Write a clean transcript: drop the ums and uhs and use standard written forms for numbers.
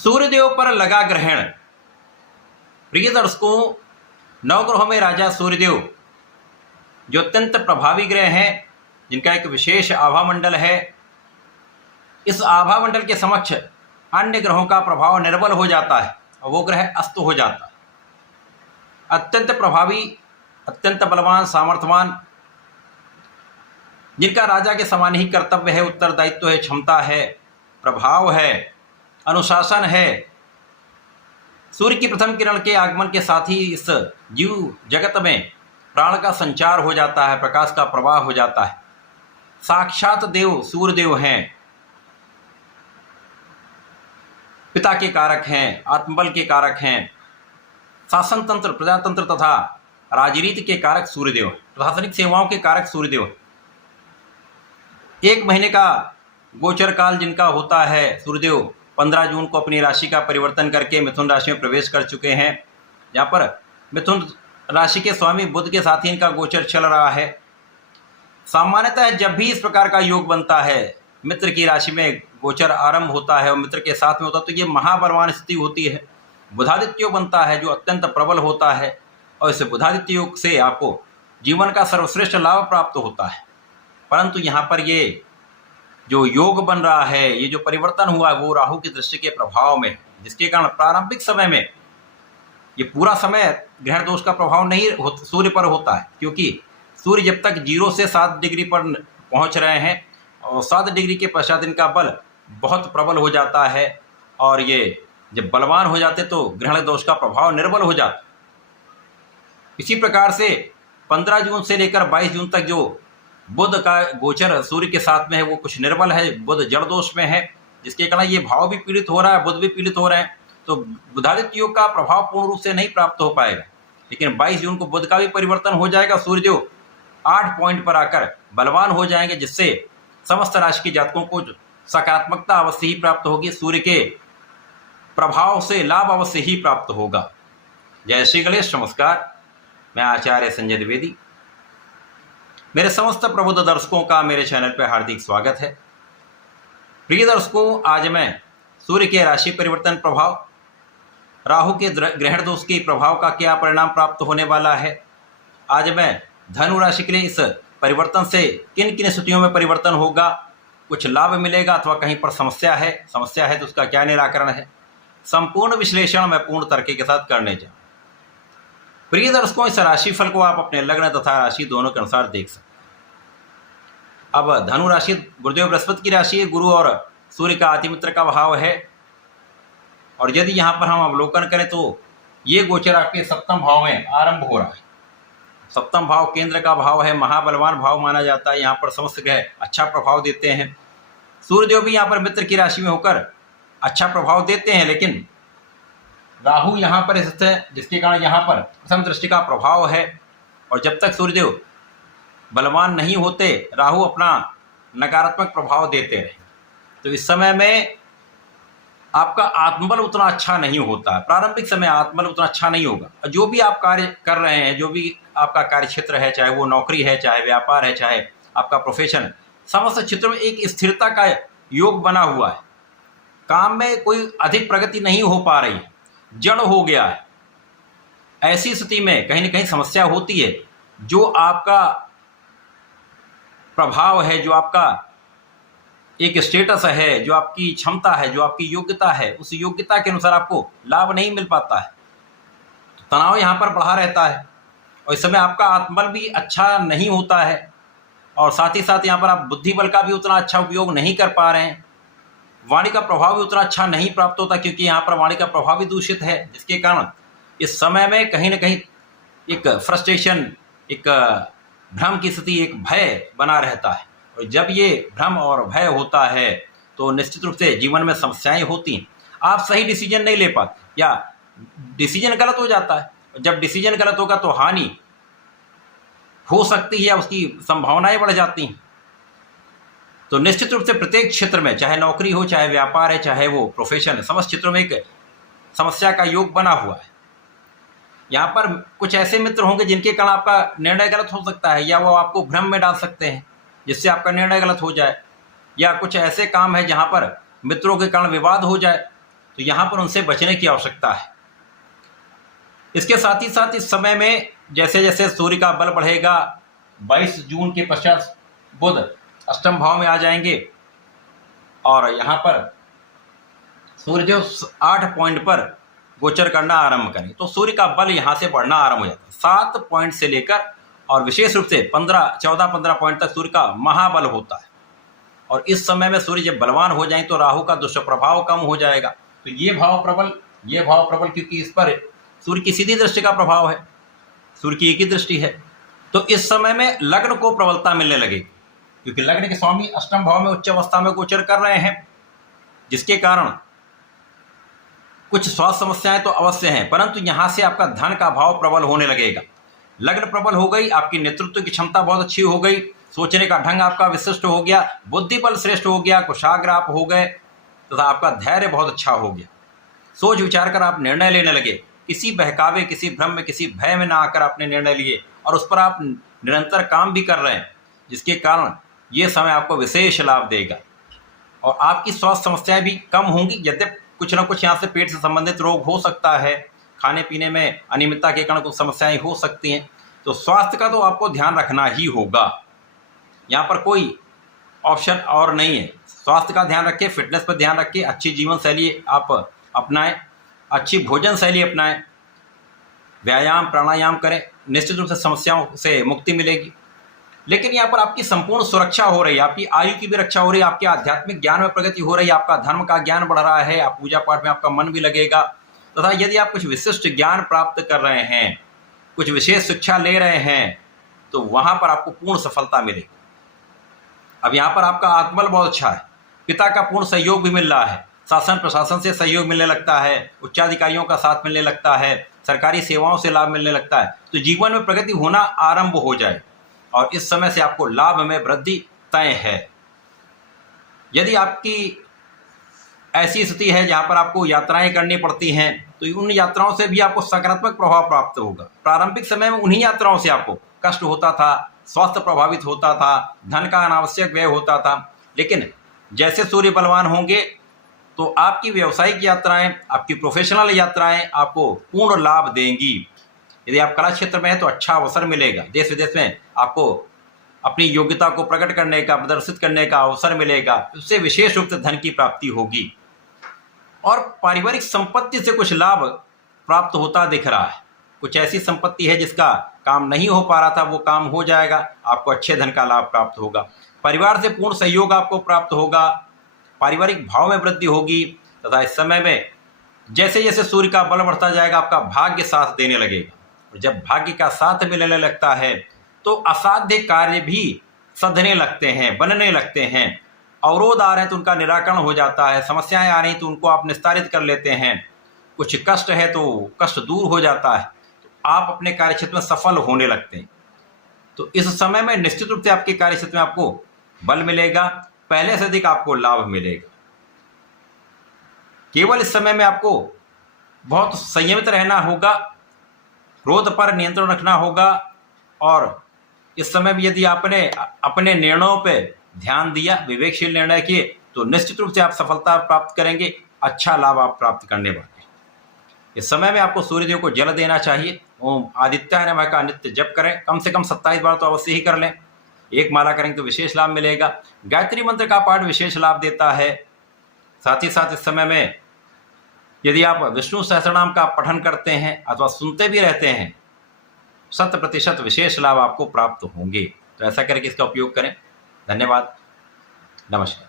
सूर्यदेव पर लगा ग्रहण। प्रिय दर्शकों, नवग्रहों में राजा सूर्यदेव जो अत्यंत प्रभावी ग्रह हैं, जिनका एक विशेष आभामंडल है, इस आभामंडल के समक्ष अन्य ग्रहों का प्रभाव निर्बल हो जाता है और वो ग्रह अस्त हो जाता है। अत्यंत प्रभावी, अत्यंत बलवान, सामर्थ्यवान, जिनका राजा के समान ही कर्तव्य है, उत्तरदायित्व है, क्षमता है, प्रभाव है, अनुशासन है। सूर्य की प्रथम किरण के आगमन के साथ ही इस जीव जगत में प्राण का संचार हो जाता है, प्रकाश का प्रवाह हो जाता है। साक्षात देव सूर्यदेव हैं, पिता के कारक हैं, आत्मबल के कारक हैं, शासन तंत्र, प्रजातंत्र तथा राजनीति के कारक सूर्यदेव, प्रशासनिक सेवाओं के कारक सूर्यदेव। एक महीने का गोचर काल जिनका होता है, सूर्यदेव 15 जून को अपनी राशि का परिवर्तन करके मिथुन राशि में प्रवेश कर चुके हैं। यहाँ पर मिथुन राशि के स्वामी बुध के साथ ही इनका गोचर चल रहा है। सामान्यतः जब भी इस प्रकार का योग बनता है, मित्र की राशि में गोचर आरंभ होता है और मित्र के साथ में होता है, तो ये महाबलवान स्थिति होती है। बुधादित्य योग बनता है जो अत्यंत प्रबल होता है और इस बुधादित्य योग से आपको जीवन का सर्वश्रेष्ठ लाभ प्राप्त होता है। परंतु यहाँ पर ये जो योग बन रहा है, ये जो परिवर्तन हुआ है, वो राहु की दृष्टि के प्रभाव में, जिसके कारण प्रारंभिक समय में ये पूरा समय ग्रहण दोष का प्रभाव नहीं सूर्य पर होता है, क्योंकि सूर्य जब तक 0 से 7 डिग्री पर पहुंच रहे हैं और 7 डिग्री के पश्चात इनका बल बहुत प्रबल हो जाता है और ये जब बलवान हो जाते तो ग्रहण दोष का प्रभाव निर्बल हो जाता। इसी प्रकार से 15 जून से लेकर 22 जून तक जो बुध का गोचर सूर्य के साथ में है, वो कुछ निर्बल है, बुध जड़ दोष में है, जिसके कारण ये भाव भी पीड़ित हो रहा है, बुध भी पीड़ित हो रहे हैं। तो बुधादित्य योग का प्रभाव पूर्ण रूप से नहीं प्राप्त हो पाएगा। लेकिन 22 जून को बुध का भी परिवर्तन हो जाएगा, सूर्यदेव 8 पॉइंट पर आकर बलवान हो जाएंगे, जिससे समस्त राशि के जातकों को सकारात्मकता अवश्य ही प्राप्त होगी, सूर्य के प्रभाव से लाभ अवश्य ही प्राप्त होगा। जय श्री गणेश। नमस्कार, मैं आचार्य संजय द्विवेदी। मेरे समस्त प्रबुद्ध दर्शकों का मेरे चैनल पर हार्दिक स्वागत है। प्रिय दर्शकों, आज मैं सूर्य के राशि परिवर्तन प्रभाव, राहु के ग्रहण दोष के प्रभाव का क्या परिणाम प्राप्त होने वाला है, आज मैं धनु राशि के लिए इस परिवर्तन से किन किन स्थितियों में परिवर्तन होगा, कुछ लाभ मिलेगा अथवा कहीं पर समस्या है तो उसका क्या निराकरण है, संपूर्ण विश्लेषण मैं पूर्ण तर्क के साथ करने जा। प्रिय दर्शकों, इस राशिफल को आप अपने लग्न तथा राशि दोनों के अनुसार देख सकते हैं। अब धनु राशि गुरुदेव बृहस्पति की राशि है, गुरु और सूर्य का अतिमित्र का भाव है। और यदि यहाँ पर हम अवलोकन करें तो ये गोचर आपके सप्तम भाव में आरंभ हो रहा है। सप्तम भाव केंद्र का भाव है, महाबलवान भाव माना जाता है। यहाँ पर समस्त ग्रह अच्छा प्रभाव देते हैं। सूर्यदेव भी यहाँ पर मित्र की राशि में होकर अच्छा प्रभाव देते हैं, लेकिन राहु यहाँ पर स्थित है, जिसके कारण यहाँ पर प्रथम दृष्टि का प्रभाव है। और जब तक सूर्यदेव बलवान नहीं होते, राहु अपना नकारात्मक प्रभाव देते रहे। तो इस समय में आपका आत्मबल उतना अच्छा नहीं होता है। प्रारंभिक समय आत्मबल उतना अच्छा नहीं होगा। जो भी आप कार्य कर रहे हैं, जो भी आपका कार्य क्षेत्र है, चाहे वो नौकरी है, चाहे व्यापार है, चाहे आपका प्रोफेशन, समस्त क्षेत्रों में एक स्थिरता का योग बना हुआ है। काम में कोई अधिक प्रगति नहीं हो पा रही है, जड़ हो गया है। ऐसी स्थिति में कहीं ना कहीं समस्या होती है। जो आपका प्रभाव है, जो आपका एक स्टेटस है, जो आपकी क्षमता है, जो आपकी योग्यता है, उस योग्यता के अनुसार आपको लाभ नहीं मिल पाता है। तनाव यहाँ पर बढ़ा रहता है और इस समय आपका आत्मबल भी अच्छा नहीं होता है और साथ ही साथ यहाँ पर आप बुद्धि बल का भी उतना अच्छा उपयोग नहीं कर पा रहे हैं। वाणी का प्रभाव भी उतना अच्छा नहीं प्राप्त होता, क्योंकि यहाँ पर वाणी का प्रभाव भी दूषित है, जिसके कारण इस समय में कहीं ना कहीं एक फ्रस्ट्रेशन, एक भ्रम की स्थिति, एक भय बना रहता है। और जब ये भ्रम और भय होता है तो निश्चित रूप से जीवन में समस्याएं होती हैं। आप सही डिसीजन नहीं ले पाते या डिसीजन गलत हो जाता है। जब डिसीजन गलत होगा तो हानि हो सकती है, उसकी संभावनाएं बढ़ जाती हैं। तो निश्चित रूप से प्रत्येक क्षेत्र में, चाहे नौकरी हो, चाहे व्यापार है, चाहे वो प्रोफेशन है, समस्त क्षेत्रों में एक समस्या का योग बना हुआ है। यहाँ पर कुछ ऐसे मित्र होंगे जिनके कारण आपका निर्णय गलत हो सकता है, या वो आपको भ्रम में डाल सकते हैं जिससे आपका निर्णय गलत हो जाए, या कुछ ऐसे काम है जहाँ पर मित्रों के कारण विवाद हो जाए। तो यहाँ पर उनसे बचने की आवश्यकता है। इसके साथ ही साथ इस समय में जैसे जैसे सूर्य का बल बढ़ेगा, 22 जून के पश्चात बुध अष्टम भाव में आ जाएंगे और यहाँ पर सूर्य जो 8 पॉइंट पर गोचर करना आरंभ करेंगे, तो सूर्य का बल यहाँ से बढ़ना आरंभ हो जाता है। 7 पॉइंट से लेकर और विशेष रूप से 14-15 पॉइंट तक सूर्य का महाबल होता है। और इस समय में सूर्य जब बलवान हो जाए तो राहु का दुष्प्रभाव कम हो जाएगा। तो ये भाव प्रबल क्योंकि इस पर सूर्य की सीधी दृष्टि का प्रभाव है, सूर्य की एक ही दृष्टि है। तो इस समय में लग्न को प्रबलता मिलने लगेगी, क्योंकि लग्न के स्वामी अष्टम भाव में उच्च अवस्था में गोचर कर रहे हैं, जिसके कारण कुछ स्वास्थ्य समस्याएं तो अवश्य हैं, परंतु यहाँ से आपका धन का भाव प्रबल होने लगेगा। लग्न प्रबल हो गई, आपकी नेतृत्व की क्षमता बहुत अच्छी हो गई, सोचने का ढंग आपका विशिष्ट हो गया, बुद्धि बल श्रेष्ठ हो गया, कुशाग्र आप हो गए तथा आपका धैर्य बहुत अच्छा हो गया। सोच विचार कर आप निर्णय लेने लगे, किसी बहकावे, किसी भ्रम में, किसी भय में ना आकर आपने निर्णय लिए और उस पर आप निरंतर काम भी कर रहे हैं, जिसके कारण ये समय आपको विशेष लाभ देगा। और आपकी स्वास्थ्य समस्याएं भी कम होंगी, यद्यपि कुछ ना कुछ यहाँ से पेट से संबंधित रोग हो सकता है, खाने पीने में अनियमितता के कारण कुछ समस्याएं हो सकती हैं। तो स्वास्थ्य का तो आपको ध्यान रखना ही होगा, यहाँ पर कोई ऑप्शन और नहीं है। स्वास्थ्य का ध्यान रखें, फिटनेस पर ध्यान रखें, अच्छी जीवन शैली आप अपनाएं, अच्छी भोजन शैली अपनाएं, व्यायाम प्राणायाम करें, निश्चित रूप से समस्याओं से मुक्ति मिलेगी। लेकिन यहाँ पर आपकी संपूर्ण सुरक्षा हो रही है, आपकी आयु की भी रक्षा हो रही है, आपके आध्यात्मिक ज्ञान में प्रगति हो रही है, आपका धर्म का ज्ञान बढ़ रहा है, आप पूजा पाठ में आपका मन भी लगेगा तथा यदि आप कुछ विशिष्ट ज्ञान प्राप्त कर रहे हैं, कुछ विशेष शिक्षा ले रहे हैं, तो वहाँ पर आपको पूर्ण सफलता मिलेगी। अब यहाँ पर आपका आत्मबल बहुत अच्छा है, पिता का पूर्ण सहयोग भी मिल रहा है, शासन प्रशासन से सहयोग मिलने लगता है, उच्चाधिकारियों का साथ मिलने लगता है, सरकारी सेवाओं से लाभ मिलने लगता है। तो जीवन में प्रगति होना आरंभ हो जाए और इस समय से आपको लाभ में वृद्धि तय है। यदि आपकी ऐसी स्थिति है जहाँ पर आपको यात्राएं करनी पड़ती हैं, तो उन यात्राओं से भी आपको सकारात्मक प्रभाव प्राप्त होगा। प्रारंभिक समय में उन्हीं यात्राओं से आपको कष्ट होता था, स्वास्थ्य प्रभावित होता था, धन का अनावश्यक व्यय होता था, लेकिन जैसे सूर्य बलवान होंगे तो आपकी व्यावसायिक यात्राएं, आपकी प्रोफेशनल यात्राएं आपको पूर्ण लाभ देंगी। यदि आप कला क्षेत्र में हैं तो अच्छा अवसर मिलेगा, देश विदेश में आपको अपनी योग्यता को प्रकट करने का, प्रदर्शित करने का अवसर मिलेगा, उससे विशेष रूप से धन की प्राप्ति होगी। और पारिवारिक संपत्ति से कुछ लाभ प्राप्त होता दिख रहा है, कुछ ऐसी संपत्ति है जिसका काम नहीं हो पा रहा था, वो काम हो जाएगा, आपको अच्छे धन का लाभ प्राप्त होगा। परिवार से पूर्ण सहयोग आपको प्राप्त होगा, पारिवारिक भाव में वृद्धि होगी तथा इस समय में जैसे जैसे सूर्य का बल बढ़ता जाएगा आपका भाग्य साथ देने लगेगा। और जब भाग्य का साथ मिलने लगता है तो असाध्य कार्य भी सधने लगते हैं, बनने लगते हैं। अवरोध आ रहे हैं तो उनका निराकरण हो जाता है, समस्याएं आ रही तो उनको आप निस्तारित कर लेते हैं, कुछ कष्ट है तो कष्ट दूर हो जाता है, तो आप अपने कार्यक्षेत्र में सफल होने लगते हैं। तो इस समय में निश्चित रूप से आपके कार्यक्षेत्र में आपको बल मिलेगा, पहले से अधिक आपको लाभ मिलेगा। केवल इस समय में आपको बहुत संयमित रहना होगा, क्रोध पर नियंत्रण रखना होगा और इस समय भी यदि आपने अपने निर्णयों पर ध्यान दिया, विवेकशील निर्णय किए, तो निश्चित रूप से आप सफलता प्राप्त करेंगे, अच्छा लाभ आप प्राप्त करने वाले। इस समय में आपको सूर्यदेव को जल देना चाहिए। ओम आदित्याय नमः का नित्य जप करें, कम से कम 27 बार तो अवश्य ही कर लें। एक माला करेंगे तो विशेष लाभ मिलेगा। गायत्री मंत्र का पाठ विशेष लाभ देता है। साथ ही साथ इस समय में यदि आप विष्णु सहस्रनाम का पठन करते हैं अथवा सुनते भी रहते हैं, 100% विशेष लाभ आपको प्राप्त होंगे। तो ऐसा करके इसका उपयोग करें। धन्यवाद, नमस्कार।